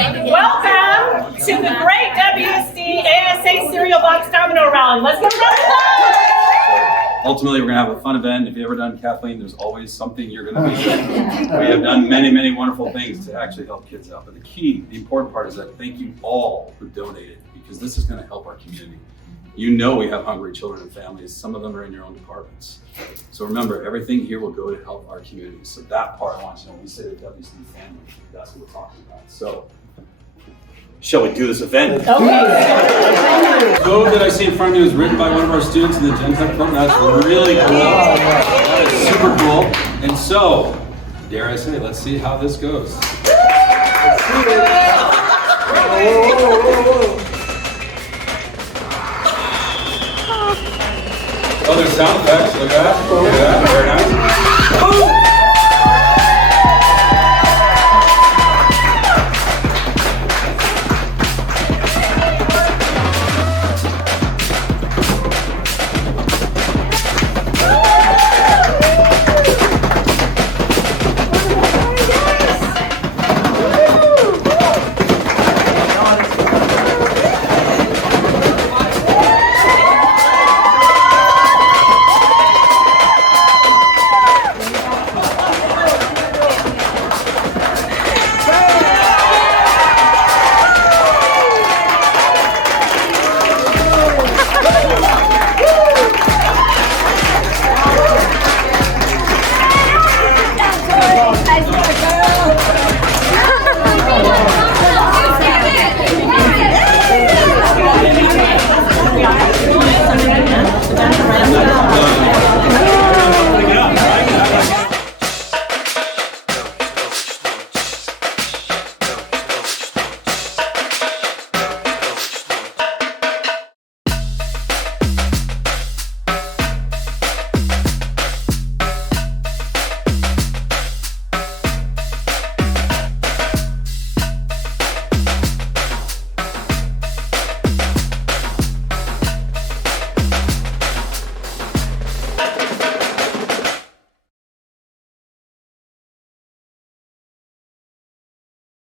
Welcome to the great WESD ASA Cereal Box Domino Rally. Let's go, Ultimately, we're going to have a fun event. If you've ever done Kathleen, there's always something you're going to be doing. We have done many, many wonderful things to actually help kids out. But the important part is that thank you all who donated, because this is going to help our community. You know we have hungry children and families. Some of them are in your own departments. So remember, everything here will go to help our community. So that part I want you to know. When we say the WESD family, that's what we're talking about. So shall we do this event? Okay. The code that I see in front of you is written by one of our students in the Gen Tech program. That's really cool. That is super cool. And so, dare I say, let's see how this goes. Let's see it. Oh, there's sound effects. Look at that. Look at that. Very nice. Oh!